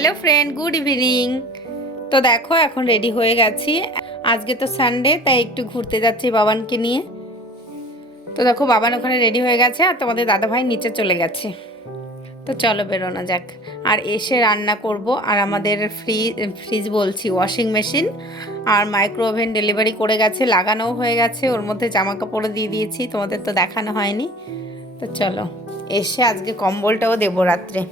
Hello friend, good evening. তো দেখো এখন রেডি হয়ে গেছি। আজকে তো সানডে, তাই একটু ঘুরতে যাচ্ছি বাবানকে নিয়ে। তো দেখো বাবান ওখানে রেডি হয়ে গেছে আর তোমাদের দাদাভাই নিচে চলে গেছে। তো চলো বেরোনো যাক। আর এসে রান্না করব। আর আমাদের ফ্রিজ বলছি, ওয়াশিং মেশিন আর মাইক্রো ওভেন ডেলিভারি করে গেছে, লাগানোও হয়ে গেছে। ওর মধ্যে জামা কাপড়ও দিয়ে দিয়েছি, তোমাদের তো দেখানো হয়নি। তো চলো এসে আজকে কম্বলটাও দেবো রাত্রে।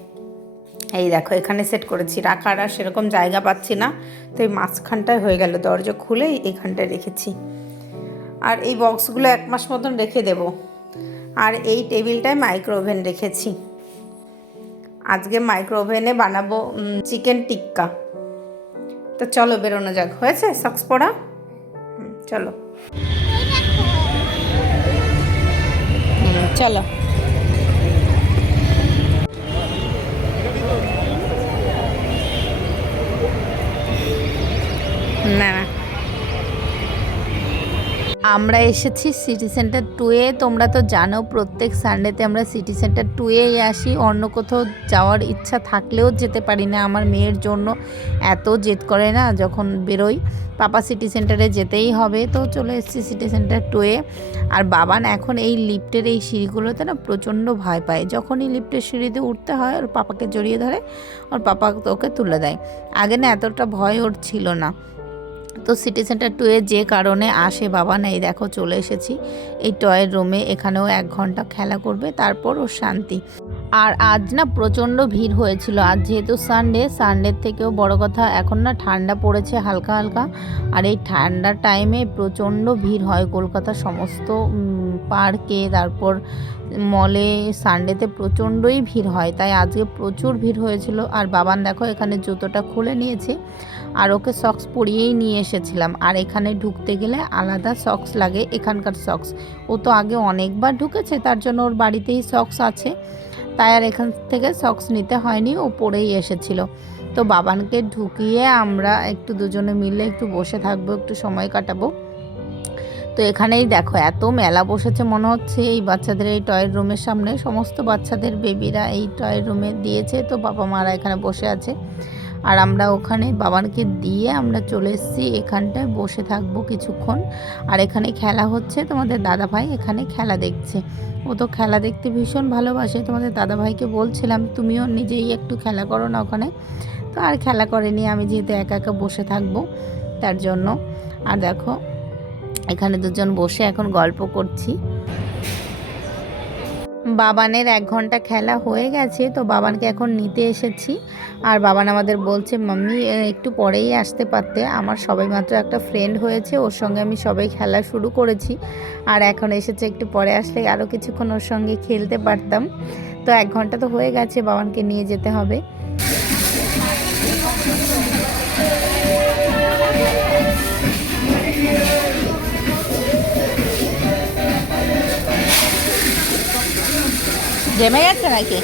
এই দেখো এখানে সেট করেছি, রাখার আর সেরকম জায়গা পাচ্ছি না, তো এই মাঝখানটায় হয়ে গেল, দরজা খুলে এইখানটায় রেখেছি। আর এই বক্সগুলো 1 মাস মতন রেখে দেব। আর এই টেবিলটায় মাইক্রো ওভেন রেখেছি। আজকে মাইক্রো ওভেনে বানাবো চিকেন টিক্কা। তো চলো বেরোনো যাক। হয়েছে সক্স পরা? চলো চলো। না আমরা এসেছি সিটি সেন্টার 2-এ। তোমরা তো জানো প্রত্যেক সানডেতে আমরা সিটি সেন্টার 2-এই আসি। অন্য কোথাও যাওয়ার ইচ্ছা থাকলেও যেতে পারি না, আমার মেয়ের জন্য এত জেদ করে না যখন বেরোই। পাপা সিটি সেন্টারে যেতেই হবে, তো চলে এসেছি সিটি সেন্টার 2-এ। আর বাবান এখন এই লিফটের এই সিঁড়িগুলোতে না প্রচণ্ড ভয় পায়। যখনই লিফটের সিঁড়িতে উঠতে হয় ওর পাপাকে জড়িয়ে ধরে, ওর পাপা ওকে তুলে দেয়। আগে না এতটা ভয় ওর ছিল না। তো সিটি সেন্টার 2-এ যে কারণে আসে বাবা, এই দেখো চলে এসেছি এই টয়ের রুমে। এখানেও 1 ঘন্টা খেলা করবে, তারপর ওর শান্তি। আর আজ না প্রচণ্ড ভিড় হয়েছিল। আজ যেহেতু সানডের থেকেও বড় কথা এখন না ঠান্ডা পড়েছে হালকা হালকা। আর এই ঠান্ডার টাইমে প্রচণ্ড ভিড় হয় কলকাতার সমস্ত পার্কে, তারপর মলে সানডেতে প্রচণ্ডই ভিড় হয়। তাই আজকে প্রচুর ভিড় হয়েছিল। আর বাবান দেখো এখানে জুতোটা খুলে নিয়েছে, আর ওকে সক্স পরিয়েই নিয়ে এসেছিলাম। আর এখানে ঢুকতে গেলে আলাদা সক্স লাগে, এখানকার সক্স। ও তো আগে অনেকবার ঢুকেছে, তার জন্য ওর বাড়িতেই সক্স আছে, তাই আর এখান থেকে সক্স নিতে হয়নি, ও পরেই এসেছিল। তো বাবানকে ঢুকিয়ে আমরা একটু দুজনে মিলে একটু বসে থাকবো, একটু সময় কাটাবো। তো এখানেই দেখো এত মেলা বসেছে মনে হচ্ছে এই বাচ্চাদের এই টয়ের রুমের সামনে। সমস্ত বাচ্চাদের বেবিরা এই টয়ের রুমে দিয়েছে, তো বাবা মারা এখানে বসে আছে। আর আমরা ওখানে বাবানকে দিয়ে আমরা চলে এসেছি, এখানটায় বসে থাকবো কিছুক্ষণ। আর এখানে খেলা হচ্ছে, তোমাদের দাদাভাই এখানে খেলা দেখছে। ও তো খেলা দেখতে ভীষণ ভালোবাসে। তোমাদের দাদাভাইকে বলছিলাম তুমিও নিজেই একটু খেলা করো না ওখানে। তো আর খেলা করেনি, আমি যেহেতু একা একা বসে থাকবো তার জন্য। আর দেখো এখানে দুজন বসে এখন গল্প করছি। বাবানের 1 ঘন্টা খেলা হয়ে গেছে, তো বাবানকে এখন নিতে এসেছি। আর বাবান আমাদের বলছে মাম্মি একটু পরেই আসতে পারতে, আমার সবেমাত্র একটা ফ্রেন্ড হয়েছে, ওর সঙ্গে আমি সবাই খেলা শুরু করেছি। আর এখন এসেছে, একটু পরে আসলে আরও কিছুক্ষণ ওর সঙ্গে খেলতে পারতাম। তো 1 ঘন্টা তো হয়ে গেছে, বাবানকে নিয়ে যেতে হবে। জমে গেছে নাকি?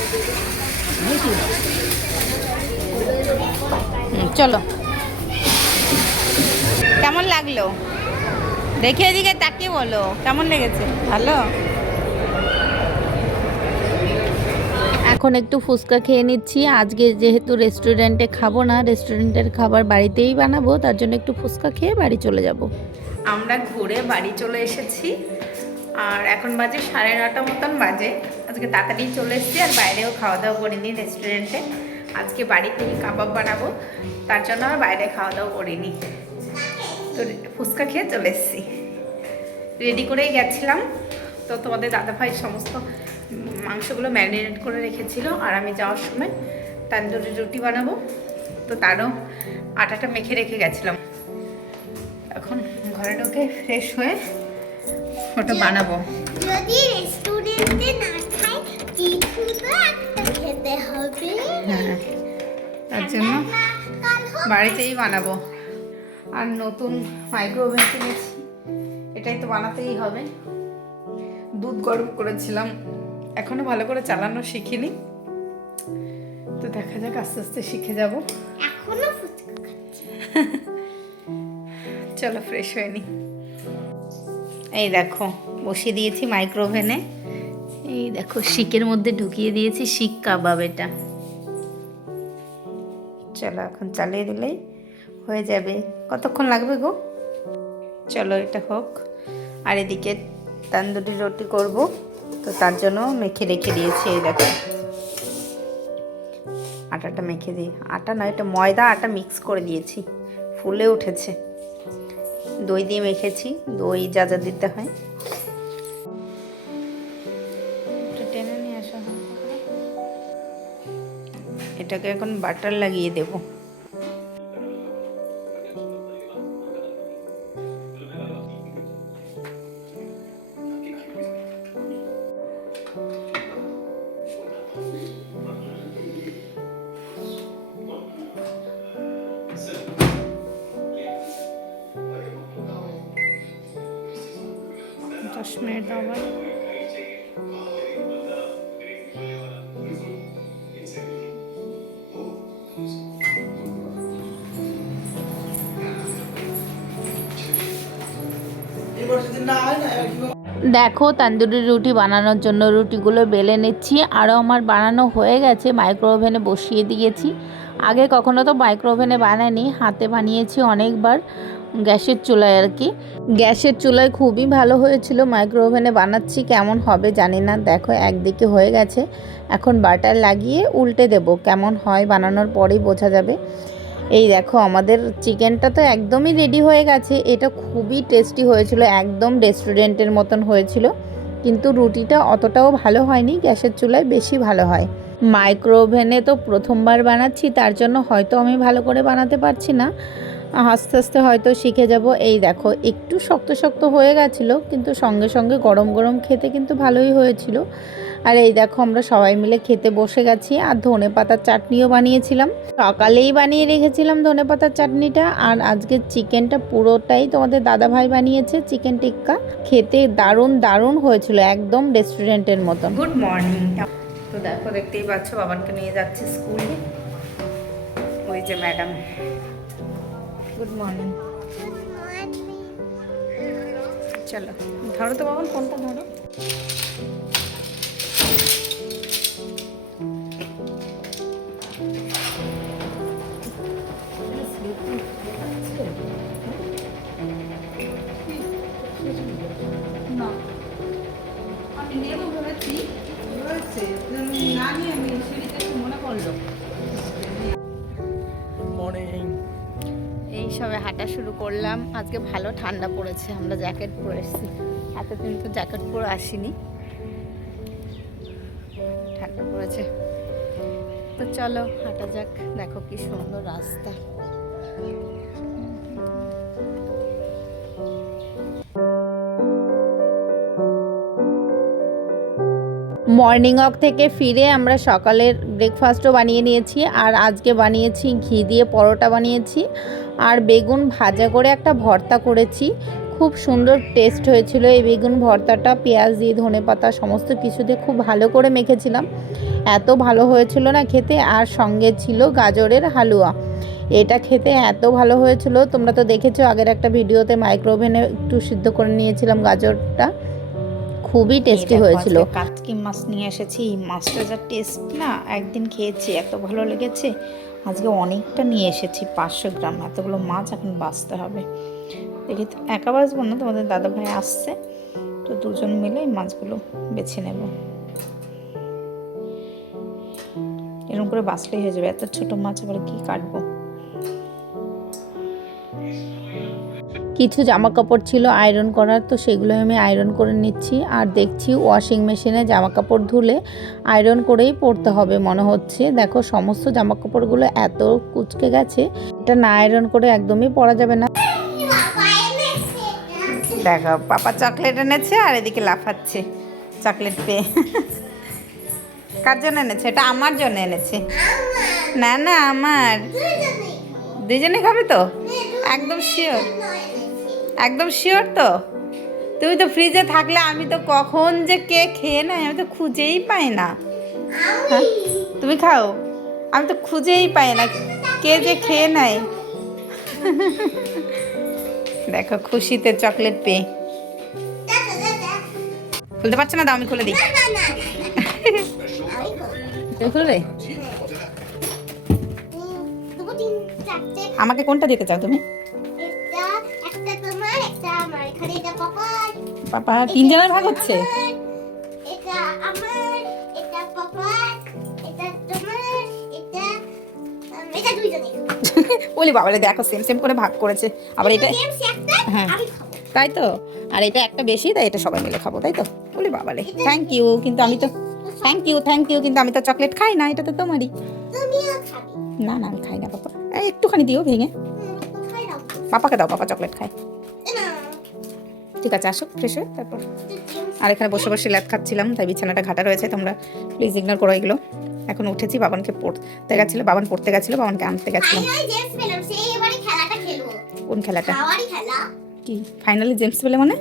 চলো, কেমন লাগলো দেখে? এদিকে তাকিয়ে বলো কেমন লেগেছে। ভালো। এখন একটু ফুচকা খেয়ে নিচ্ছি। আজকে যেহেতু রেস্টুরেন্টে খাবো না, রেস্টুরেন্টের খাবার বাড়িতেই বানাবো, তার জন্য একটু ফুচকা খেয়ে বাড়ি চলে যাব। আমরা ঘুরে বাড়ি চলে এসেছি। আর এখন বাজে 9:30 মতন বাজে। আজকে তাড়াতাড়ি চলে এসেছি, আর বাইরেও খাওয়া দাওয়া করিনি রেস্টুরেন্টে। আজকে বাড়িতেই কাবাব বানাবো, তার জন্য আর বাইরে খাওয়া দাওয়া করিনি। তো ফুচকা খেয়ে চলে এসেছি, রেডি করেই গেছিলাম। তো তোমাদের দাদাভাই সমস্ত মাংসগুলো ম্যারিনেট করে রেখেছিল। আর আমি যাওয়ার সময় তান্দুরি রুটি বানাবো, তো তারও আটাটা মেখে রেখে গেছিলাম। এখন ঘরে ঢুকে ফ্রেশ হয়ে ওটা বানাবো। যদি রেস্টুরেন্টে না খাই কিছু তো একটা খেতে হবে। হ্যাঁ, তার জন্য বাড়িতেই বানাবো। আর নতুন মাইক্রো ওভেন কিনেছি, এটাই তো বানাতেই হবে। দুধ গরম করেছিলাম, এখনো ভালো করে চালানো শিখিনি। তো দেখা যাক, আস্তে আস্তে শিখে যাব। এখনো ফুচকা খাচ্ছি। চলো ফ্রেশ হয়ে নি। এই দেখো বসিয়ে দিয়েছি মাইক্রো ওভেনে। এই দেখো শিকের মধ্যে ঢুকিয়ে দিয়েছি, শিক কাবাব এটা। চলো এখন চালিয়ে দিলেই হয়ে যাবে। কতক্ষণ লাগবে গো? চলো এটা হোক। আর এদিকে তন্দুরি রুটি করব, তো তার জন্য মেখে রেখে দিয়েছি। এই দেখো আটাটা মেখে দিই, আটা নয় এটা ময়দা আটা মিক্স করে দিয়েছি, ফুলে উঠেছে। দই দিয়ে মেখেছি, দই যা যা দিতে হয়। টেনে নিয়ে আসা, এটাকে এখন বাটার লাগিয়ে দেবো। মিনিট আবার দেখো তন্দুরি রুটি বানানোর জন্য রুটিগুলো বেলে নিচ্ছি। আরও আমার বানানো হয়ে গেছে, মাইক্রো ওভেনে বসিয়ে দিয়েছি। আগে কখনো তো মাইক্রো ওভেনে বানাইনি, হাতে বানিয়েছি অনেকবার গ্যাসের চুলায় আর কি। গ্যাসের চুলায় খুবই ভালো হয়েছিল, মাইক্রো ওভেনে বানাচ্ছি কেমন হবে জানি না। দেখো একদিকে হয়ে গেছে, এখন বাটার লাগিয়ে উল্টে দেব, কেমন হয় বানানোর পরেই বোঝা যাবে। এই দেখো আমাদের চিকেনটা তো একদমই রেডি হয়ে গেছে। এটা খুবই টেস্টি হয়েছিল, একদম রেস্টুরেন্টের মতন হয়েছিল। কিন্তু রুটিটা অতটাও ভালো হয়নি, গ্যাসের চুলায় বেশি ভালো হয়। মাইক্রো ওভেনে তো প্রথমবার বানাচ্ছি, তার জন্য হয়তো আমি ভালো করে বানাতে পারছি না, আস্তে আস্তে হয়তো শিখে যাব। এই দেখো একটু শক্ত শক্ত হয়ে গেছিলো, কিন্তু সঙ্গে সঙ্গে গরম গরম খেতে কিন্তু ভালোই হয়েছিল। আর এই দেখো আমরা সবাই মিলে খেতে বসে গেছি। আর ধনেপাতার চাটনিও বানিয়েছিলাম, সকালেই বানিয়ে রেখেছিলাম ধনেপাতার চাটনিটা। আর আজকে চিকেনটা পুরোটাই তোমাদের দাদাভাই বানিয়েছে, চিকেন টিক্কা। খেতে দারুণ দারুণ হয়েছিল, একদম রেস্টুরেন্টের মতন। Good morning. তো দেখো দেখতেই পাচ্ছ বাবানকে নিয়ে যাচ্ছে স্কুলে, ওই যে ম্যাডাম। Good morning. চলো ধরো তো বাবান, ফোনটা ধরো। না আমি নেবো ভেবেছি, না নিয়ে আমি সিঁড়িতে মনে পড়লো। এই সবে হাঁটা শুরু করলাম। আজকে ভালো ঠান্ডা পড়েছে, আমরা জ্যাকেট পরে এসেছি, এতদিন তো জ্যাকেট পরে আসিনি, ঠান্ডা পড়েছে। তো চলো হাঁটা যাক। দেখো কি সুন্দর রাস্তা। মর্নিং ওয়াক থেকে ফিরে আমরা সকালের ব্রেকফাস্টও বানিয়ে নিয়েছি। আর আজকে বানিয়েছি ঘি দিয়ে পরোটা বানিয়েছি, আর বেগুন ভাজা করে একটা ভর্তা করেছি। খুব সুন্দর টেস্ট হয়েছিল এই বেগুন ভর্তাটা, পেঁয়াজ দিয়ে ধনেপাতা সমস্ত কিছু দিয়ে খুব ভালো করে মেখেছিলাম, এত ভালো হয়েছিল না খেতে। আর সঙ্গে ছিল গাজরের হালুয়া, এটা খেতে এত ভালো হয়েছিল। তোমরা তো দেখেছো আগের একটা ভিডিওতে, মাইক্রো ওভেনে একটু সিদ্ধ করে নিয়েছিলাম গাজরটা, খুবই টেস্টি হয়েছিল। কাতকি মাছ নিয়ে এসেছি, এই মাছটা যা টেস্ট না, একদিন খেয়েছি এত ভালো লেগেছে। আজকে অনেকটা নিয়ে এসেছি, 500 গ্রাম। এতগুলো মাছ এখন বাছতে হবে। দেখি তো একা বাছবো না, তোমাদের দাদা ভাই আসছে, তো দুজন মিলে মাছগুলো বেছে নেব। এরকম করে বাছলেই হয়ে যাবে, এত ছোট মাছ আবার কি কাটবো। কিছু জামা কাপড় ছিল আয়রন করার, তো সেগুলো আমি আয়রন করে নিচ্ছি। আর দেখছি ওয়াশিং মেশিনে জামা কাপড় ধুলে আয়রন করেই পরতে হবে মনে হচ্ছে। দেখো সমস্ত জামা কাপড়গুলো এত কুচকে গেছে, এটা না আয়রন করে একদমই পরা যাবে না। দেখো পাপা চকলেট এনেছে আর এদিকে লাফাচ্ছে চকলেট পেয়ে। কার জন্য এনেছে? এটা আমার জন্য এনেছে। না না আমার, দুজনে খাবে তো? একদম শিওর? একদম শিওর তো? তুমি তো ফ্রিজে থাকলে আমি তো কখন যে কে খেয়ে নেয় আমি তো খুঁজেই পাই না। হ্যাঁ তুমি খাও, আমি তো খুঁজেই পাই না কে যে খেয়ে নেয়। দেখো খুশিতে চকলেট পেয়ে। খুলতে পারছো না? দাও আমি খুলে দিই। খুলবে? চারটে। আমাকে কোনটা দিতে চাও তুমি? এটা একটা তোমার, একটা আমার। এখানে এটা পাপার। পাপা তিনজনের ভাগ হচ্ছে। এটা আমার, এটা পাপার, এটা তোমার, এটা দুইজনের। বলি বাবারে দেখো সেম সেম করে ভাগ করেছে। আবার এটা জেমস একটা, হ্যাঁ আমি খাবো। তাই তো, আর এটা একটা বেশি, তাই এটা সবাই মিলে খাবো, তাই তো? বলি বাবারে থ্যাংক ইউ, কিন্তু আমি তো থ্যাংক ইউ, কিন্তু আমি তো চকলেট খাই না, এটা তো তোমারই। তুমিও খাবে। না না আমি খাই না পাপা, এই একটুখানি দিও ভেঙে। খাই দাও। পাপাকে দাও, পাপা চকলেট খায়। না, ঠিক আছে আসো ফ্রেশ হয়ে তারপর। জেমস আর এখানে বসে বসে ল্যাদ খাচ্ছিলাম, তাই বিছানাটা ঘাটা রয়েছে, তোমরা প্লিজ ইগনোর করো এগুলো। এখন উঠেছি, বাবানকে পড়তে গেছিলো, বাবান পড়তে গেছিলো, বাবানকে আনতে গেছিলাম। ফাইনাল জেমস পেলাম, সেই এবারে খেলাটা খেলবো। কোন খেলাটা? খাওয়ারই খেলা। কি ফাইনালি জেমস পেলে মানে?